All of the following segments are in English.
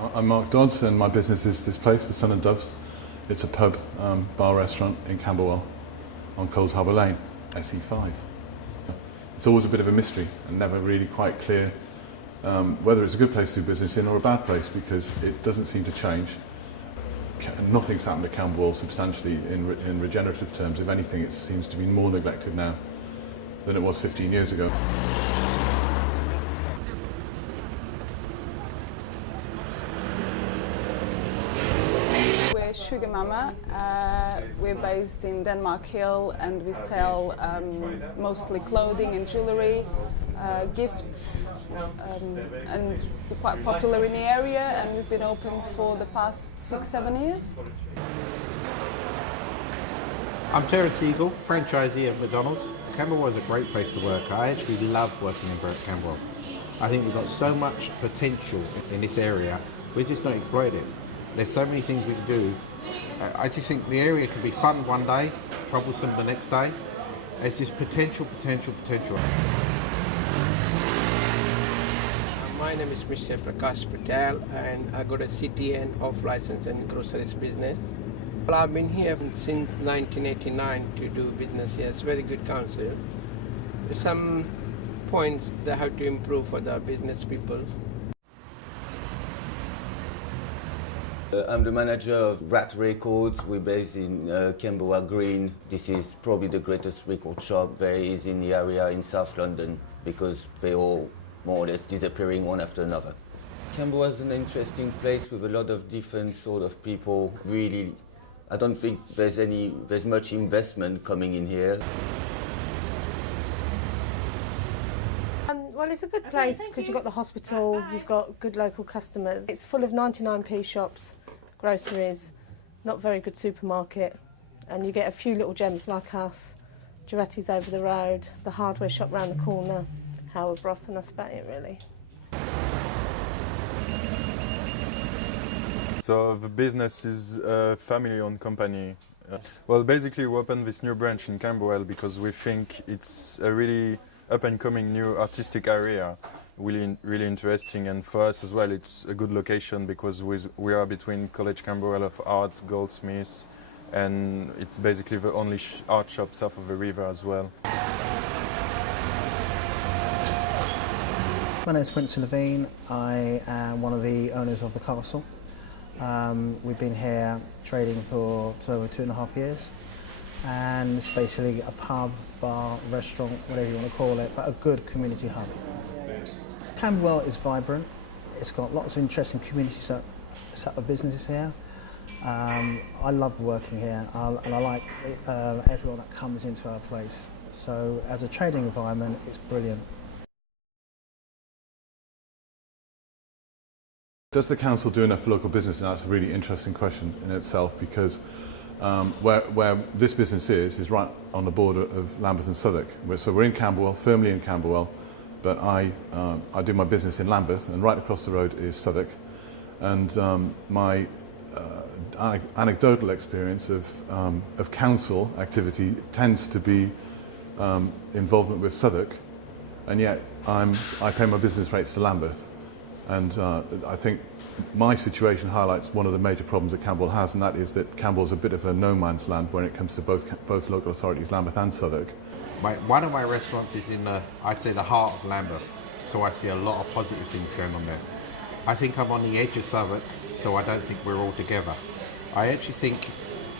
I'm Mark Dodds, and my business is this place, the Sun and Doves. It's a pub, bar restaurant in Camberwell on Coles Harbour Lane, SE5. It's always a bit of a mystery and never really quite clear whether it's a good place to do business in or a bad place, because it doesn't seem to change. Nothing's happened to Camberwell substantially in regenerative terms. If anything, it seems to be more neglected now than it was 15 years ago. We're Sugar Mama. We're based in Denmark Hill, and we sell mostly clothing and jewellery, gifts, and we're quite popular in the area, and we've been open for the past 6-7 years. I'm Terence Eagle, franchisee of McDonald's. Camberwell is a great place to work. I actually love working in Camberwell. I think we've got so much potential in this area, we're just not exploiting it. There's so many things we can do. I just think the area can be fun one day, troublesome the next day. There's just potential. My name is Mr. Prakash Patel, and I got a CTN off license in groceries business. Well, I've been here since 1989 to do business here. It's very good council. There's some points that have to improve for the business people. I'm the manager of Rat Records. We're based in Camberwell Green. This is probably the greatest record shop there is in the area in South London, because they're all more or less disappearing one after another. Camberwell is an interesting place with a lot of different sort of people. Really, I don't think there's much investment coming in here. Well, it's a good place because you've got the hospital, you've got good local customers. It's full of 99p shops, groceries, not very good supermarket, and you get a few little gems like us, Giretti's over the road, the hardware shop round the corner, Howard Broth, and that's about it really. So the business is a family-owned company. Well, basically we opened this new branch in Camberwell because we think it's a really up-and-coming new artistic area, really interesting, and for us as well it's a good location because we are between College Camberwell of Art, Goldsmiths, and it's basically the only art shop south of the river as well. My name is Quentin Levine. I am one of the owners of the castle. We've been here trading for over 2.5 years, and it's basically a pub, bar, restaurant, whatever you want to call it, but a good community hub. Camberwell is vibrant. It's got lots of interesting community set of businesses here. I love working here, and I like everyone that comes into our place. So as a trading environment, it's brilliant. Does the council do enough for local business? And that's a really interesting question in itself, because where this business is right on the border of Lambeth and Southwark. So we're in Camberwell, firmly in Camberwell, but I do my business in Lambeth, and right across the road is Southwark. And my anecdotal experience of council activity tends to be involvement with Southwark, and yet I pay my business rates to Lambeth. And I think my situation highlights one of the major problems that Camberwell has, and that is that Camberwell's a bit of a no man's land when it comes to both local authorities, Lambeth and Southwark. One of my restaurants is in I'd say the heart of Lambeth, so I see a lot of positive things going on there. I think I'm on the edge of Southwark, so I don't think we're all together. I actually think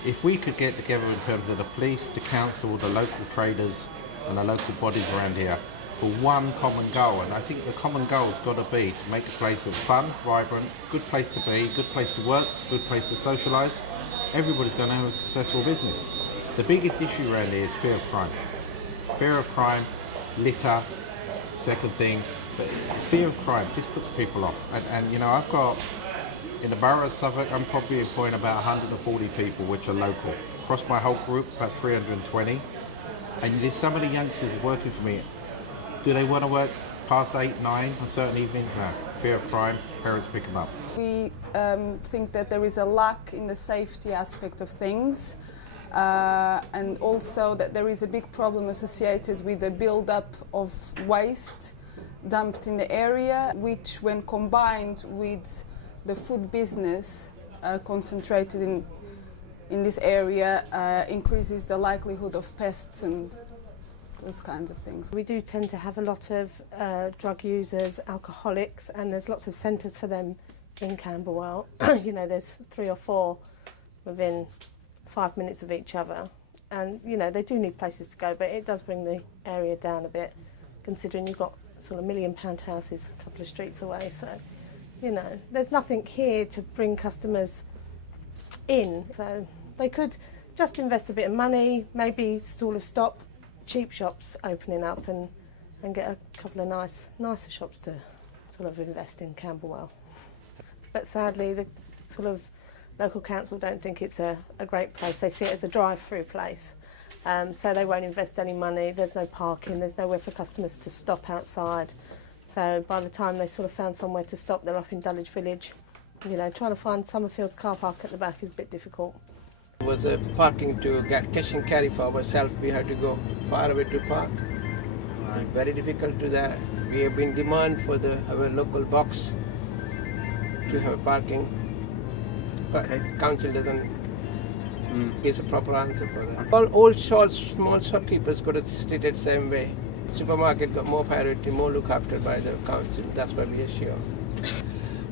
if we could get together in terms of the police, the council, the local traders and the local bodies around here for one common goal, and I think the common goal has got to be to make a place that's fun, vibrant, good place to be, good place to work, good place to socialise. Everybody's going to have a successful business. The biggest issue around here is fear of crime. Fear of crime, litter, second thing, but fear of crime just puts people off. And you know, I've got, in the borough of Southwark, I'm probably employing about 140 people which are local. Across my whole group, about 320. And there's some of the youngsters working for me. Do they want to work past 8, 9 on certain evenings? No. Fear of crime, parents pick them up. We think that there is a lack in the safety aspect of things, and also that there is a big problem associated with the build-up of waste dumped in the area, which when combined with the food business concentrated in this area increases the likelihood of pests and those kinds of things. We do tend to have a lot of drug users, alcoholics, and there's lots of centres for them in Camberwell. You know, there's 3 or 4 within 5 minutes of each other. And, you know, they do need places to go, but it does bring the area down a bit, considering you've got sort of £1 million houses a couple of streets away. So, you know, there's nothing here to bring customers in. So they could just invest a bit of money, maybe sort of stop cheap shops opening up and get a couple of nicer shops to sort of invest in Camberwell. But sadly, the sort of local council don't think it's a great place. They see it as a drive-through place. So they won't invest any money. There's no parking. There's nowhere for customers to stop outside. So by the time they sort of found somewhere to stop, they're up in Dulwich Village. You know, trying to find Summerfield's car park at the back is a bit difficult. It was parking to get cash and carry for ourselves. We had to go far away to park. Very difficult to that. We have been demand for our local box to have parking, but council doesn't give a proper answer for that. All old shops, small shopkeepers got it treated same way. Supermarket got more priority, more looked after by the council. That's what we are sure.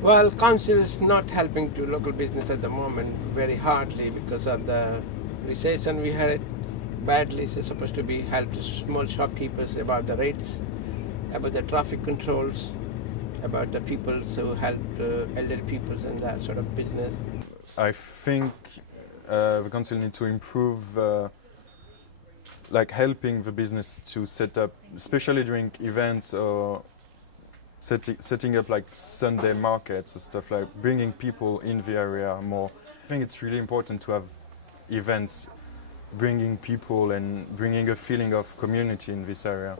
Well, council is not helping to local business at the moment very hardly because of the recession we had. Badly, it's supposed to be help to small shopkeepers about the rates, about the traffic controls, about the people who help elderly people and that sort of business. I think the council need to improve like helping the business to set up, especially during events or setting up like Sunday markets or stuff, like bringing people in the area more. I think it's really important to have events bringing people and bringing a feeling of community in this area.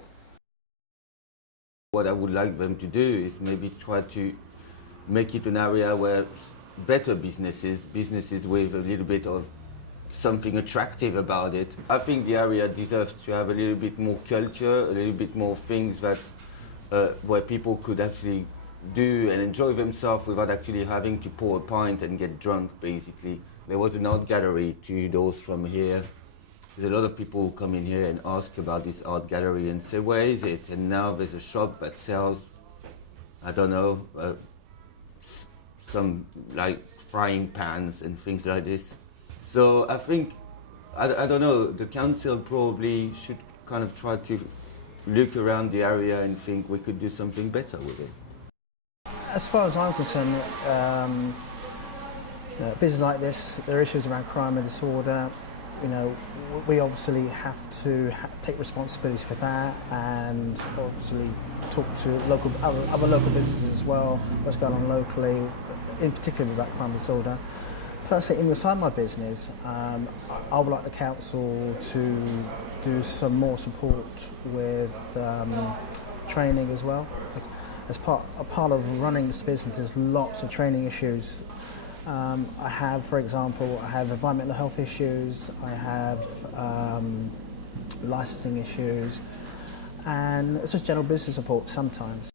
What I would like them to do is maybe try to make it an area where better businesses with a little bit of something attractive about it. I think the area deserves to have a little bit more culture, a little bit more things that where people could actually do and enjoy themselves without actually having to pour a pint and get drunk, basically. There was an art gallery 2 doors from here. There's a lot of people who come in here and ask about this art gallery and say, where is it? And now there's a shop that sells, I don't know, some like frying pans and things like this. So I think, I don't know, the council probably should kind of try to look around the area and think we could do something better with it. As far as I'm concerned, business like this, there are issues around crime and disorder. You know, we obviously have to take responsibility for that and obviously talk to other local businesses as well, what's going on locally, in particular about crime and disorder. Personally, inside my business, I would like the council to do some more support with training as well. As part of running this business, there's lots of training issues. I have, for example, I have environmental health issues, I have licensing issues, and it's just general business support sometimes.